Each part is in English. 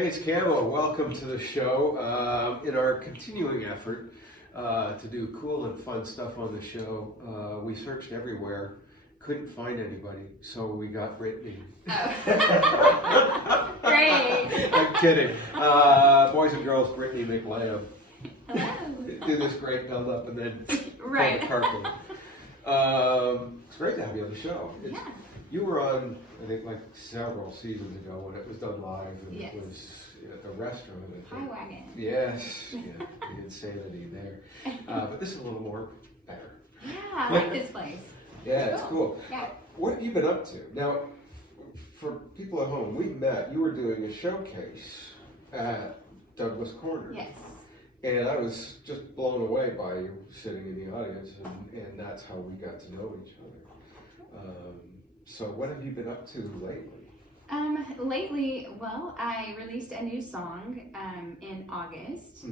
Hey, it's Camo. Welcome to the show. In our continuing effort to do cool and fun stuff on the show, we searched everywhere, couldn't find anybody, so we got Brittany. Oh. Great. I'm kidding. Boys and girls, Brittany McLamb. Do this great build up and then Right. carpool. It's great to have you on the show. Yeah. You were on, I think, like several seasons ago when it was done live, and Yes. it was at the restaurant. I think. High wagon. Yes, yeah, the insanity there. But this is a little more better. Yeah, I like this place. Yeah, it's cool. Yeah. What have you been up to? Now, for people at home, we met, you were doing a showcase at Douglas Corner. Yes. And I was just blown away by you sitting in the audience, and that's how we got to know each other. So what have you been up to lately? Lately, well, I released a new song in August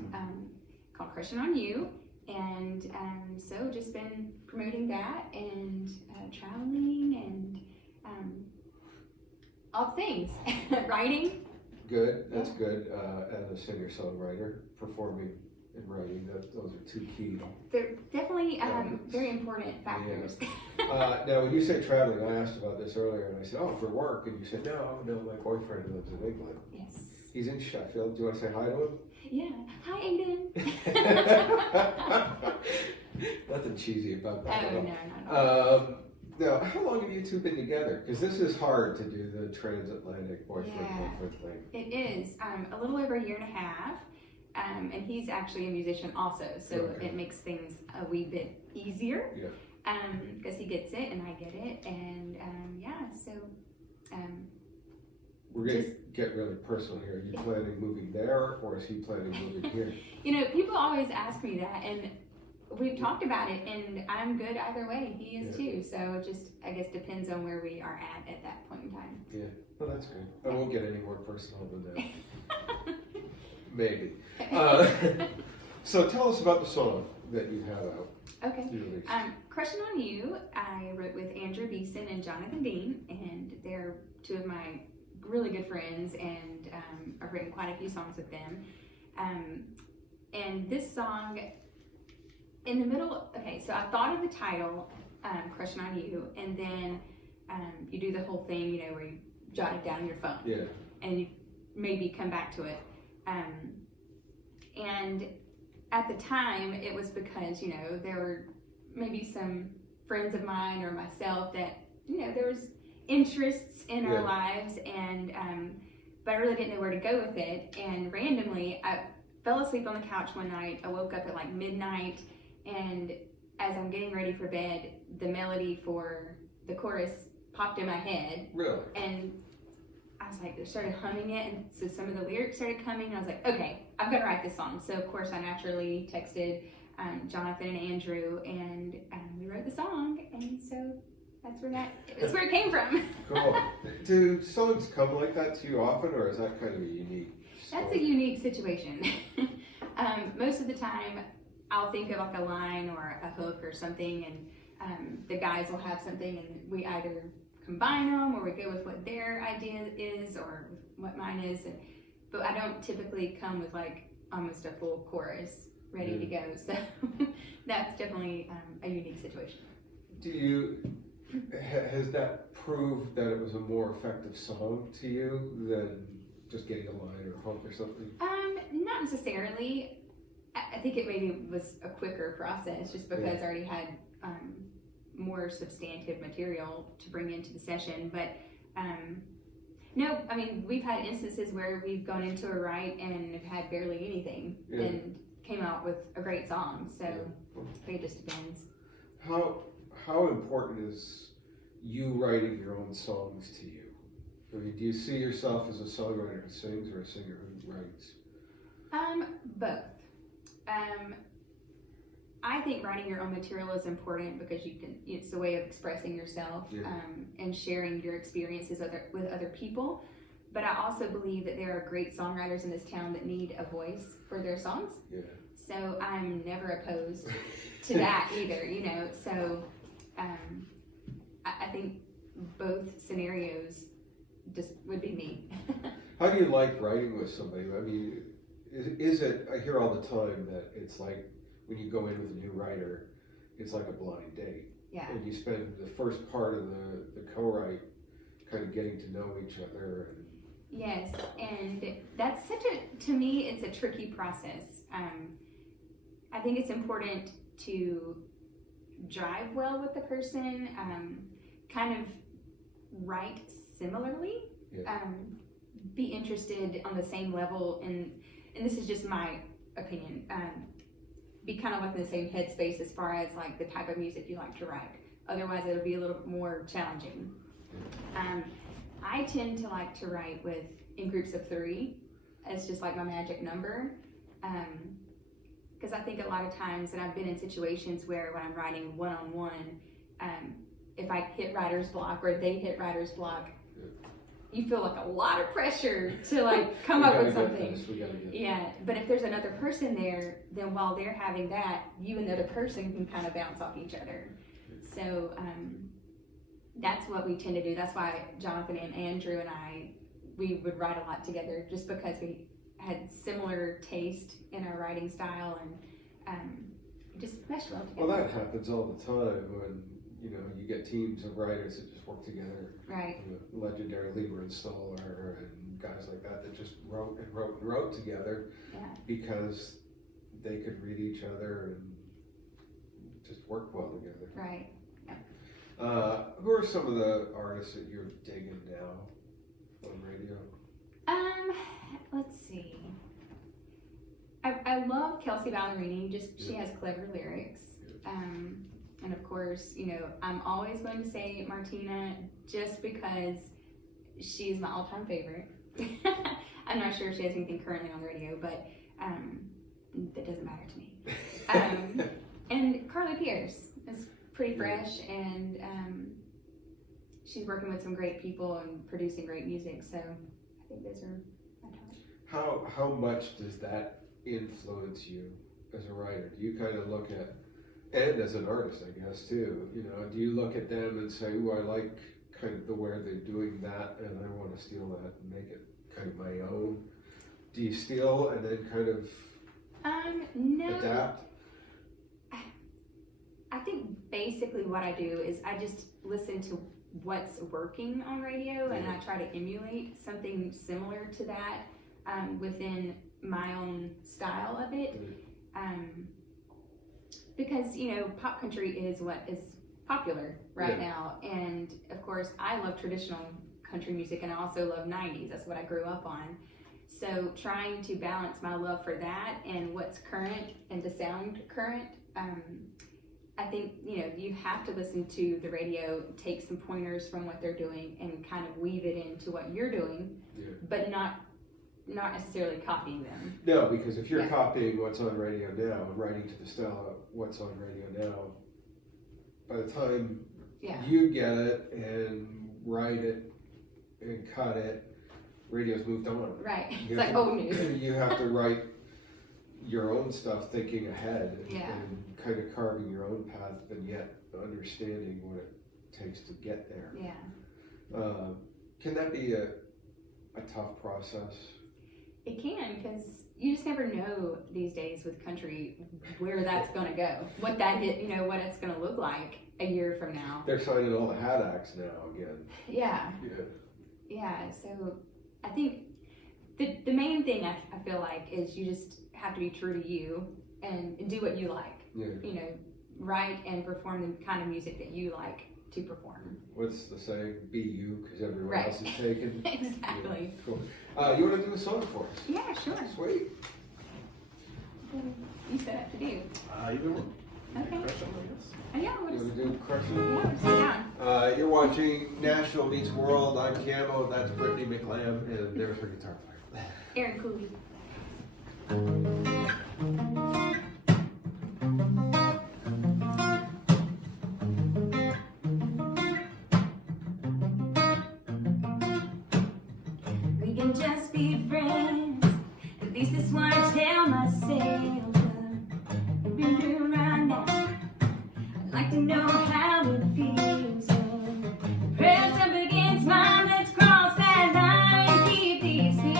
called Crushing on You, and so just been promoting that and traveling and all things, writing. Good, that's good. As a singer-songwriter, performing and writing, those are two key. They're definitely very important factors. Yeah. Now, when you say traveling, I asked about this earlier, and I said, "Oh, for work," and you said, "No, my boyfriend lives in England. Yes. He's in Sheffield. Do you want to say hi to him?" Yeah. Hi, Aiden. Nothing cheesy about that. Oh, at all. no, no. Now, how long have you two been together? Because this is hard to do the transatlantic boyfriend thing. It is a little over a year and a half, and he's actually a musician also, so Okay. it makes things a wee bit easier. Yeah. Because he gets it and I get it, and so We're going to get really personal here. Are you planning moving there, or is he planning moving here? People always ask me that, and we've talked about it, and I'm good either way. He is too, so it just, I guess, depends on where we are at that point in time. Yeah, well, that's good. I won't get any more personal than that. Maybe. So tell us about the song that you have out. Okay. You released. Crushing on You, I wrote with Andrew Beeson and Jonathan Dean, and they're two of my really good friends, and I've written quite a few songs with them. And this song, in the middle, so I thought of the title, Crushing on You, and then you do the whole thing, where you jot it down on your phone. Yeah. And you maybe come back to it. And at the time, it was because, there were maybe some friends of mine or myself that, there was interests in our lives, and but I really didn't know where to go with it. And randomly, I fell asleep on the couch one night. I woke up at like midnight, and as I'm getting ready for bed, the melody for the chorus popped in my head. Really? And I was like, I started humming it, and so some of the lyrics started coming, and I was like, okay, I've got to write this song. So of course I naturally texted Jonathan and Andrew, and we wrote the song, and so that's where it came from. Cool. Do songs come like that to you often, or is that kind of a unique story? That's a unique situation. Most of the time I'll think of like a line or a hook or something, and the guys will have something, and we either combine them or we go with what their idea is or what mine is, but I don't typically come with like almost a full chorus ready to go, so that's definitely a unique situation. Has that proved that it was a more effective song to you than just getting a line or a hook or something? Not necessarily. I think it maybe was a quicker process just because I already had more substantive material to bring into the session, but no, I mean, we've had instances where we've gone into a write and have had barely anything and came out with a great song, so it just depends. How important is you writing your own songs to you? I mean, do you see yourself as a songwriter who sings or a singer who writes? Both. I think writing your own material is important because it's a way of expressing yourself and sharing your experiences with other people. But I also believe that there are great songwriters in this town that need a voice for their songs. Yeah. So I'm never opposed to that either, So I think both scenarios just would be me. How do you like writing with somebody? I mean, is it, I hear all the time that it's like when you go in with a new writer, it's like a blind date. Yeah. And you spend the first part of the co-write kind of getting to know each other. Yes, and that's to me, it's a tricky process. I think it's important to drive well with the person, kind of write similarly, Yeah. Be interested on the same level, and this is just my opinion, be kind of like in the same headspace as far as like the type of music you like to write. Otherwise, it'll be a little more challenging. I tend to like to write in groups of 3. It's just like my magic number. Because I think a lot of times that I've been in situations where when I'm writing one-on-one, if I hit writer's block or they hit writer's block, you feel like a lot of pressure to like come up with something. Yeah, but if there's another person there, then while they're having that, you and the other person can kind of bounce off each other. So that's what we tend to do. That's why Jonathan and Andrew and we would write a lot together, just because we had similar taste in our writing style, and just mesh well together. Well, that happens all the time when, you know, you get teams of writers that just work together. Right. You know, legendary Lieber and Stoller and guys like that just wrote together. Yeah. Because they could read each other and just work well together. Right. Who are some of the artists that you're digging now on radio? Let's see. I love Kelsey Ballerini. She has clever lyrics. And of course, you know, I'm always going to say Martina, just because she's my all-time favorite. I'm not sure if she has anything currently on the radio, but that doesn't matter to me. And Carly Pierce is pretty fresh, and she's working with some great people and producing great music. So I think those are my top. How much does that influence you as a writer? Do you kind of look at, and as an artist, I guess too, you know, do you look at them and say, "Ooh, I like kind of the way they're doing that, and I want to steal that and make it kind of my own"? Do you steal and then kind of no. adapt? I think basically what I do is I just listen to what's working on radio, and I try to emulate something similar to that within my own style of it. Because, you know, pop country is what is popular right now, and of course I love traditional country music, and I also love 90s. That's what I grew up on. So trying to balance my love for that and what's current and to sound current, I think, you know, you have to listen to the radio, take some pointers from what they're doing and kind of weave it into what you're doing, but not necessarily copying them. No, because if you're copying what's on radio now and writing to the style of what's on radio now, by the time you get it and write it and cut it, radio's moved on. Right. It's like old news. You have to write your own stuff, thinking ahead and kind of carving your own path, and yet understanding what it takes to get there. Yeah. Can that be a tough process? It can, because you just never know these days with country where that's going to go, what that hit, you know, what it's going to look like a year from now. They're signing all the hat acts now again. Yeah. So I think the main thing I feel like is you just have to be true to you and do what you like. You know, write and perform the kind of music that you like to perform. What's the saying? Be you, because everyone else is taken. Exactly. Yeah, cool. You want to do a song for us? Yeah, sure. Sweet. You set up to do. Either one. Okay. Crush 'em, I guess. Yeah, You want to do Crush It? Yeah, we'll sit down. You're watching Nashville Meets World. I'm Camo. That's Brittany McLamb, and there's her guitar player. Aaron Cooley. We can just be friends. At least that's what I tell myself. I've been through right now. I'd like to know how it feels. Press up against mine. Let's cross that line. Keep these feelings.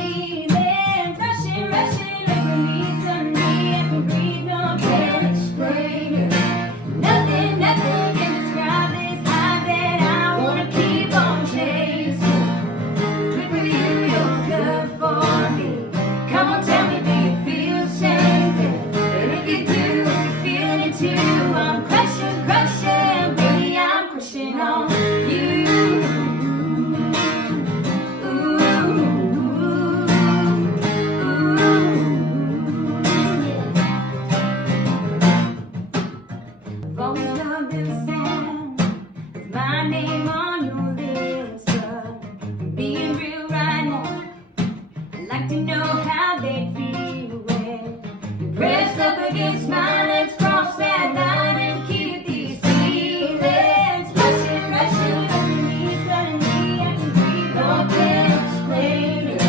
up against mine. Let's cross that line and keep these feelings rushing, rushing over me. Suddenly I can breathe, no can explain it.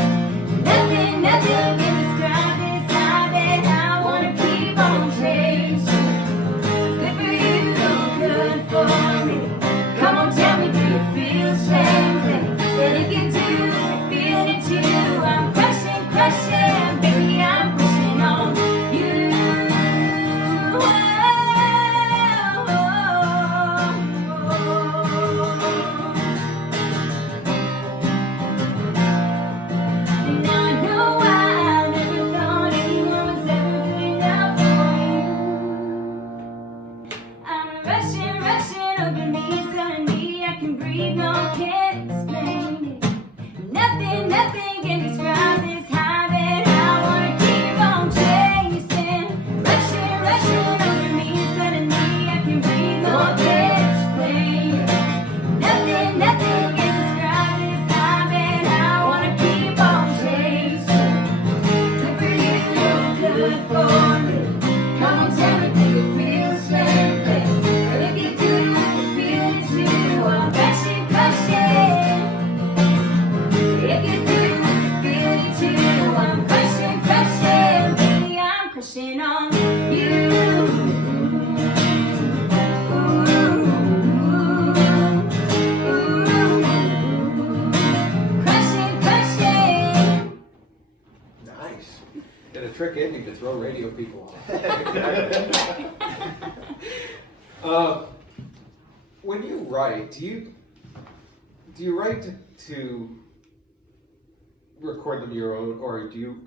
Nothing, nothing can describe this high that I wanna keep on chasing. Good for you, good for me. Come on, tell me, do you feel the same thing? And if you do, you're feeling it too. I'm crushing, crushing, baby, I'm pushing on you. And now I know why I never thought anyone was ever good enough for you. I'm rushing, rushing over me. Suddenly I can breathe, no, can't explain it. Nothing, nothing can describe this high that I wanna keep on chasing. Rushing, rushing over me. Suddenly I can breathe, no, can't explain it. Nothing, nothing can describe this high that I wanna keep on chasing. Good for you, good for me. Come on, tell me, do you feel the same thing? And if you do, you feel it too. I'm crushing, crushing. If you do, you feel it too. I'm crushing, crushing. Baby, I'm crushing on you. Crushing, crushing. Nice. And a trick ending to throw radio people off. When you write, do you write to record them your own, or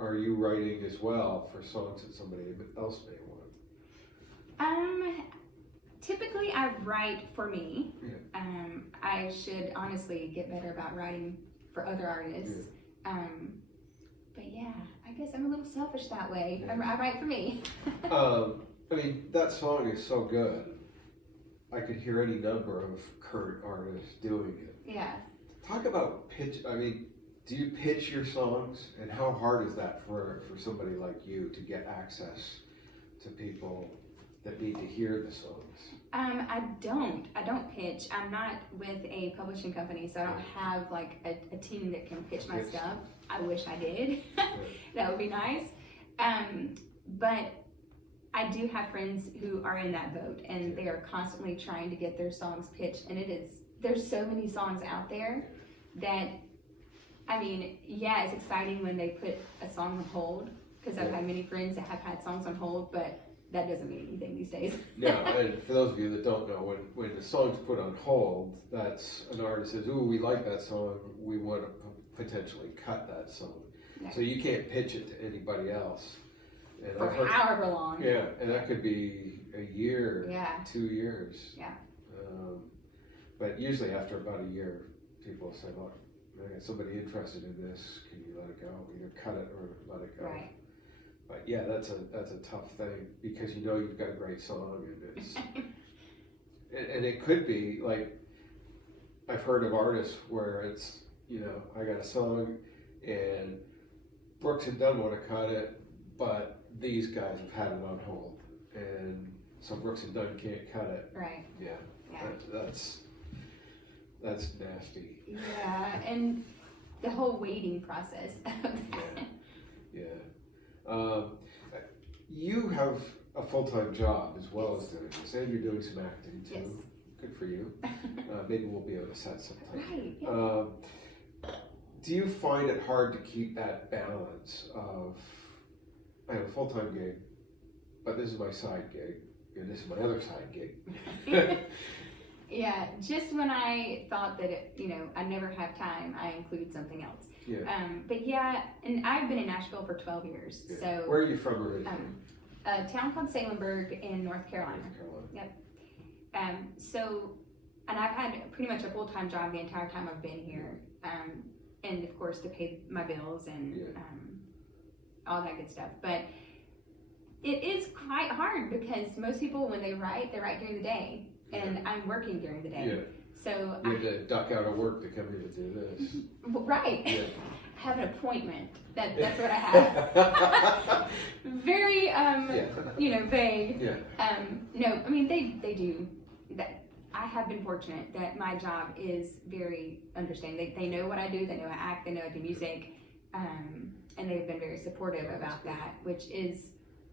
are you writing as well for songs that somebody else may want? Typically I write for me. Yeah. I should honestly get better about writing for other artists. But yeah, I guess I'm a little selfish that way. Yeah. I write for me. I mean, that song is so good. I could hear any number of current artists doing it. Yeah. Talk about pitch. I mean, do you pitch your songs, and how hard is that for somebody like you to get access to people that need to hear the songs? I don't pitch. I'm not with a publishing company, so I don't have like a team that can pitch my Yes. stuff. I wish I did. Yeah. That would be nice. But I do have friends who are in that boat, and they are constantly trying to get their songs pitched. And there's so many songs out there that, I mean, yeah, it's exciting when they put a song on hold, because I've had many friends that have had songs on hold, but that doesn't mean anything these days. No, and for those of you that don't know, when the song's put on hold, that's an artist says, "Ooh, we like that song. We want to potentially cut that song." Yeah. So you can't pitch it to anybody else. And For I've heard, however long. yeah, and that could be a year, Yeah. 2 years. Yeah. But usually after about a year, people say, "Look, I got somebody interested in this. Can you let it go? Either cut it or let it go." Right. But yeah, that's a tough thing, because you know you've got a great song, and it's and it could be like, I've heard of artists where it's, you know, I got a song and Brooks and Dunn want to cut it, but these guys have had it on hold, and so Brooks and Dunn can't cut it. Right. Yeah, Yeah. that's nasty. Yeah, and the whole waiting process. Yeah. You have a full-time job as well as doing this, and you're doing some acting too. Yes. Good for you. Maybe we'll be able to set sometime. Right. Yeah. Do you find it hard to keep that balance of, I have a full-time gig, but this is my side gig, and this is my other side gig? Yeah, just when I thought that I never have time, I include something else. Yeah. But yeah, and I've been in Nashville for 12 years. Yeah. So Where are you from originally? A town called Salemburg in North Carolina. North Carolina. Yep. So, and I've had pretty much a full-time job the entire time I've been here. And of course to pay my bills and all that good stuff. But it is quite hard, because most people, when they write during the day, and I'm working during the day. Yeah. So You had to duck out of work to come here to do this. right. Yeah. have an appointment. That's what I have. Very, vague. Yeah. No, I mean, they do that. I have been fortunate that my job is very understanding. They know what I do, they know I act, they know I do music, and they've been very supportive about that, which is,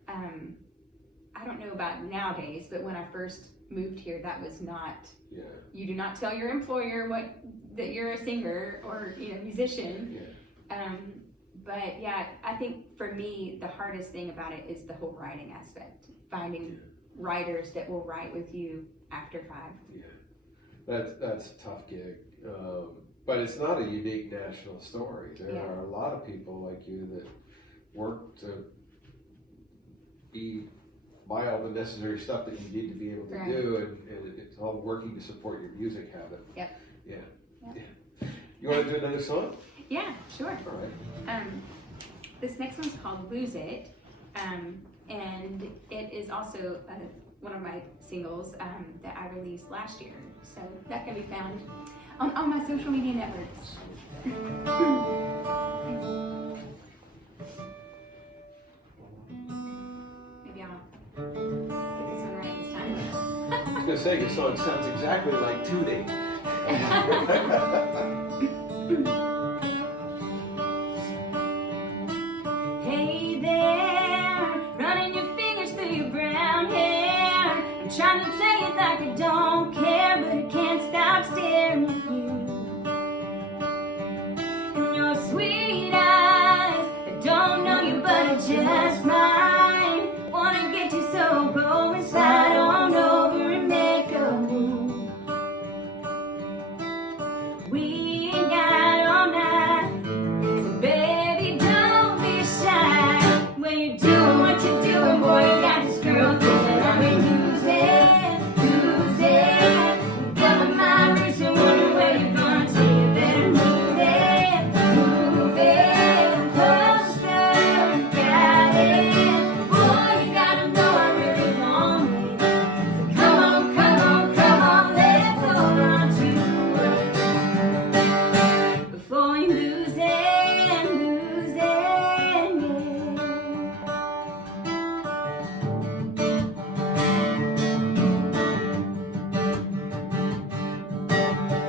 I don't know about nowadays, but when I first moved here, that was not, you do not tell your employer that you're a singer or, musician. Yeah. But yeah, I think for me, the hardest thing about it is the whole writing aspect, finding writers that will write with you after 5. Yeah, that's a tough gig, but it's not a unique national story. There are a lot of people like you that work to buy all the necessary stuff that you need to be able to do, and it's all working to support your music habit. Yep. Yeah. You want to do another song? Yeah, sure. All right. This next one's called "Lose It," and it is also one of my singles that I released last year. So that can be found on all my social media networks. Maybe I'll get this one right this time. I was going to say, your song sounds exactly like tuning. Hey there, running your fingers through your brown hair. I'm trying to play it like I don't care, but I can't stop staring at you. And your sweet eyes, I don't know you, but I just might wanna get you so go and slide on over and make a move. We ain't got all night, so baby, don't be shy. When you're doing what you're doing, boy, you got this girl thinking I'm gonna lose it. Got my wrist and wonder where you're gonna take it. Better move it closer, got it. Boy, you gotta know I really want it. So come on, let's hold on to it before we lose it,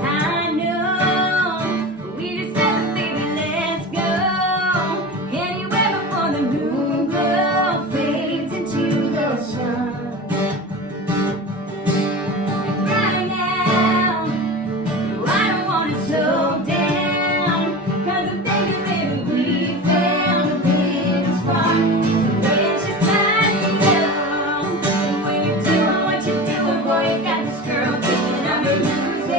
I know we just said, baby, let's go anywhere before the moon glow fades into the sun. And right now, no, I don't wanna slow down, 'cause I'm thinking maybe we found a bigger spark. So let's just find out. When you're doing what you're doing, boy, you got this girl thinking I'm gonna lose it.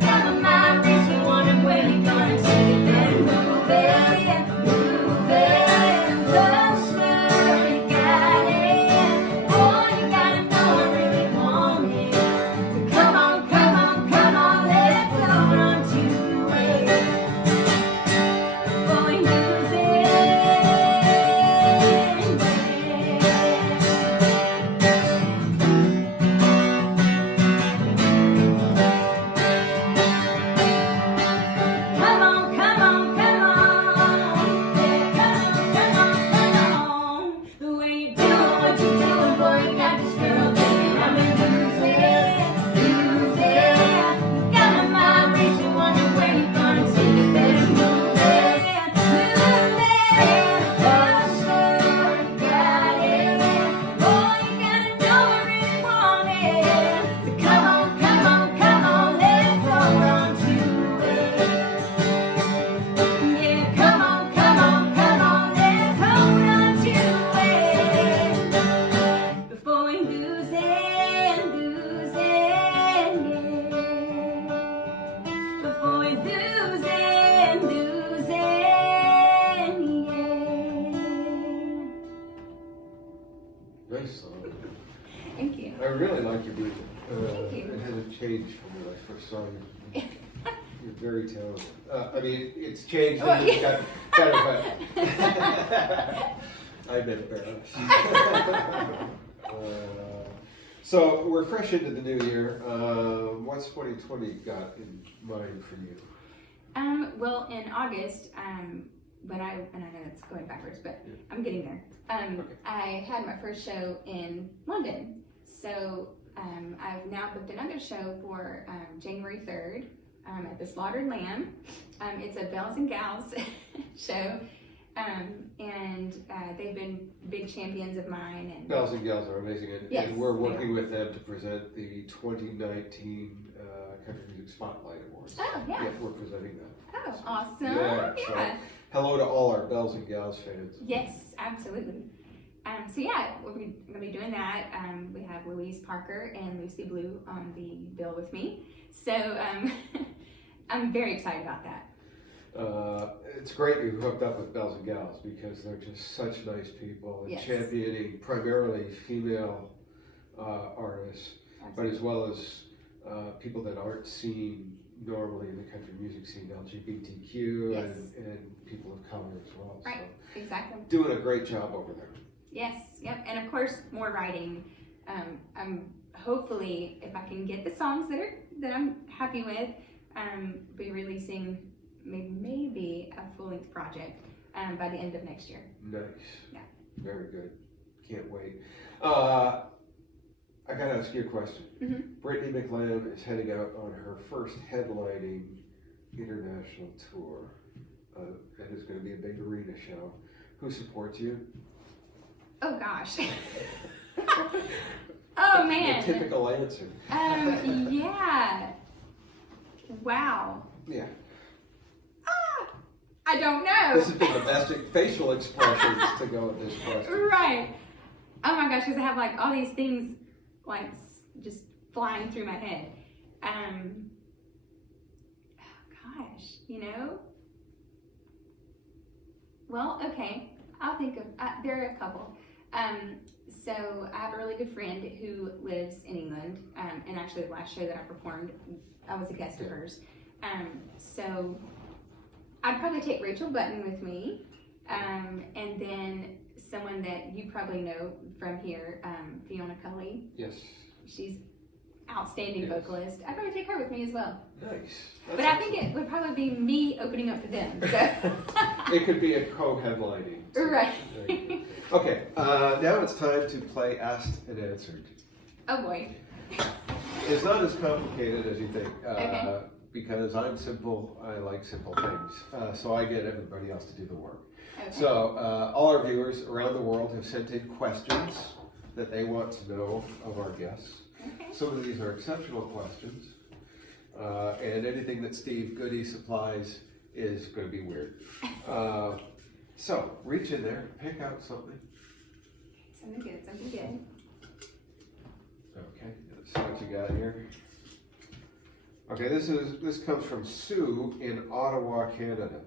Got my mind racing, wondering where you're gonna take it. Then move it closer, you got it. Boy, you gotta know I really want it. So come on, let's hold on to it before we lose it. Come on. The way you do what you're doing, boy, you got this girl thinking I'm gonna lose it. Got my mind racing, wondering where you're gonna take it. Better move it closer, got it. Boy, you gotta know I really want it. So come on, let's hold on to it. Yeah, come on, let's hold on to it before we lose it, yeah. Before we lose it, yeah. Nice song. Thank you. I really like your music. Thank you. It hasn't changed from when I first saw you. You're very talented. I mean, it's changed Well, and it's got better, but I've been embarrassed. So we're fresh into the new year. What's 2020 got in mind for you? Well, in August, and I know it's going backwards, but Yeah. I'm getting there. Okay. I had my first show in London, so I've now booked another show for January 3rd at the Slaughtered Lamb. It's a Bells and Gals show, and they've been big champions of mine. And Bells and Gals are amazing, Yes, and we're they working are. with them to present the 2019 Country Music Spotlight Awards. Oh, yeah. Yeah, we're presenting that. Oh, awesome. Yeah, so hello to all our Bells and Gals fans. Yes, absolutely. So yeah, we're going to be doing that. We have Louise Parker and Lucy Blue on the bill with me. So I'm very excited about that. It's great you hooked up with Bells and Gals because they're just such nice people and Yes. championing primarily female artists, but as well as people that aren't seen normally in the country music scene, LGBTQ Yes. and people of color as well. Right, exactly. So doing a great job over there. Yes, yep. And of course, more writing. I'm hopefully, if I can get the songs that I'm happy with, be releasing maybe a full-length project by the end of next year. Nice. Yeah. Very good. Can't wait. I gotta ask you a question. Mm-hmm. Brittany McLamb is heading out on her first headlining international tour. It is going to be a big arena show. Who supports you? Oh gosh. Oh man. The typical answer. Yeah. Wow. Yeah. I don't know. This has been the best facial expressions to go with this question. Right. Oh my gosh, because I have like all these things like just flying through my head. Oh gosh, you know? Well, okay. I'll think of, there are a couple. So I have a really good friend who lives in England, and actually the last show that I performed, I was a guest of hers. So I'd probably take Rachel Button with me, and then someone that you probably know from here, Fiona Cully. Yes. She's outstanding Yes. vocalist. I'd probably take her with me as well. Nice. But I think it would probably be me opening up for them. So. It could be a co-headlining. Right. Okay, now it's time to play Asked and Answered. Oh boy. It's not as complicated as you think, Okay. because I'm simple, I like simple things, so I get everybody else to do the work. Okay. So all our viewers around the world have sent in questions that they want to know of our guests. Okay. Some of these are exceptional questions, and anything that Steve Goody supplies is going to be weird. So reach in there, pick out something. Something good, something good. Okay, let's see what you got here. Okay, this comes from Sue in Ottawa, Canada.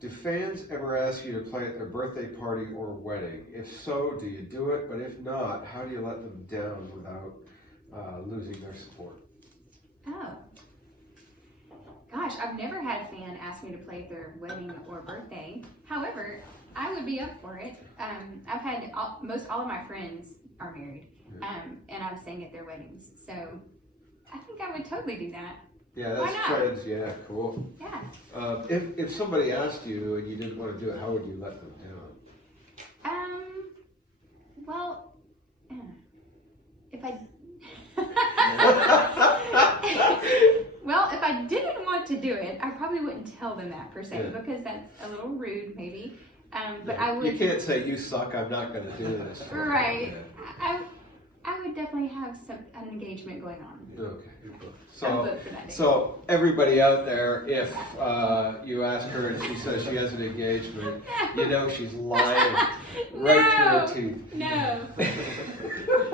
Do fans ever ask you to play at their birthday party or wedding? If so, do you do it? But if not, how do you let them down without losing their support? Oh. Gosh, I've never had a fan ask me to play at their wedding or birthday. However, I would be up for it. I've had most all of my friends are married, and I've sang at their weddings. So I think I would totally do that. Yeah, Why that's not? friends. Yeah, cool. Yeah. If somebody asked you and you didn't want to do it, how would you let them down? Well, if I well, if I didn't want to do it, I probably wouldn't tell them that per se, Yeah. because that's a little rude, maybe. But I would. You can't say you suck. I'm not going to do this. for you." Right. Yeah. I would definitely have an engagement going on. Okay. I'd vote for that day. So everybody out there, if you ask her and she says she has an engagement, you know she's lying right through her teeth. No.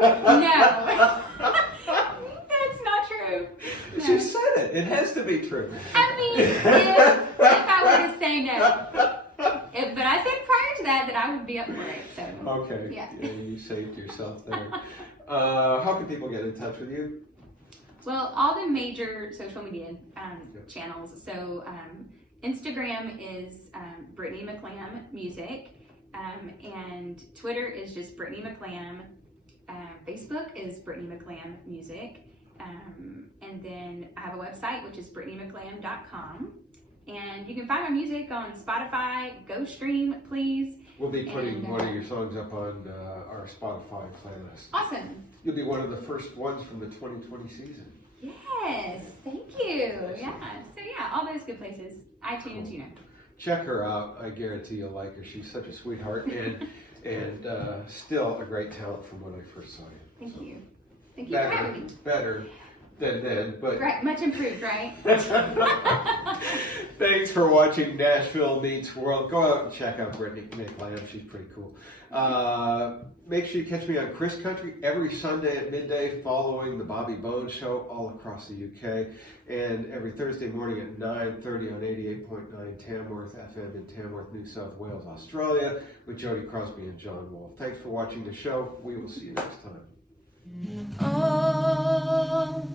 No. That's not true. No. She said it. It has to be true. I mean, if I were to say no. But I said prior to that I would be up for it. So. Okay. Yeah. You saved yourself there. How can people get in touch with you? Well, all the major social media channels. So Instagram is Brittany McLamb Music, and Twitter is just Brittany McLamb. Facebook is Brittany McLamb Music, and then I have a website which is BrittanyMcLamb.com, And you can find my music on Spotify. Go stream, please. We'll be putting one of your songs up on our Spotify playlist. Awesome. You'll be one of the first ones from the 2020 season. Yes, thank you. Yeah, so yeah, all those good places. iTunes, you know. Check her out. I guarantee you'll like her. She's such a sweetheart and still a great talent from when I first saw you. Thank you. Thank you for having me. Better than then, but right, much improved, right? Thanks for watching Nashville Meets World. Go out and check out Brittany McLamb. She's pretty cool. Make sure you catch me on Chris Country every Sunday at midday following the Bobby Bones Show all across the UK, and every Thursday morning at 9:30 on 88.9 Tamworth FM in Tamworth, New South Wales, Australia, with Jody Crosby and John Wolfe. Thanks for watching the show. We will see you next time. Oh.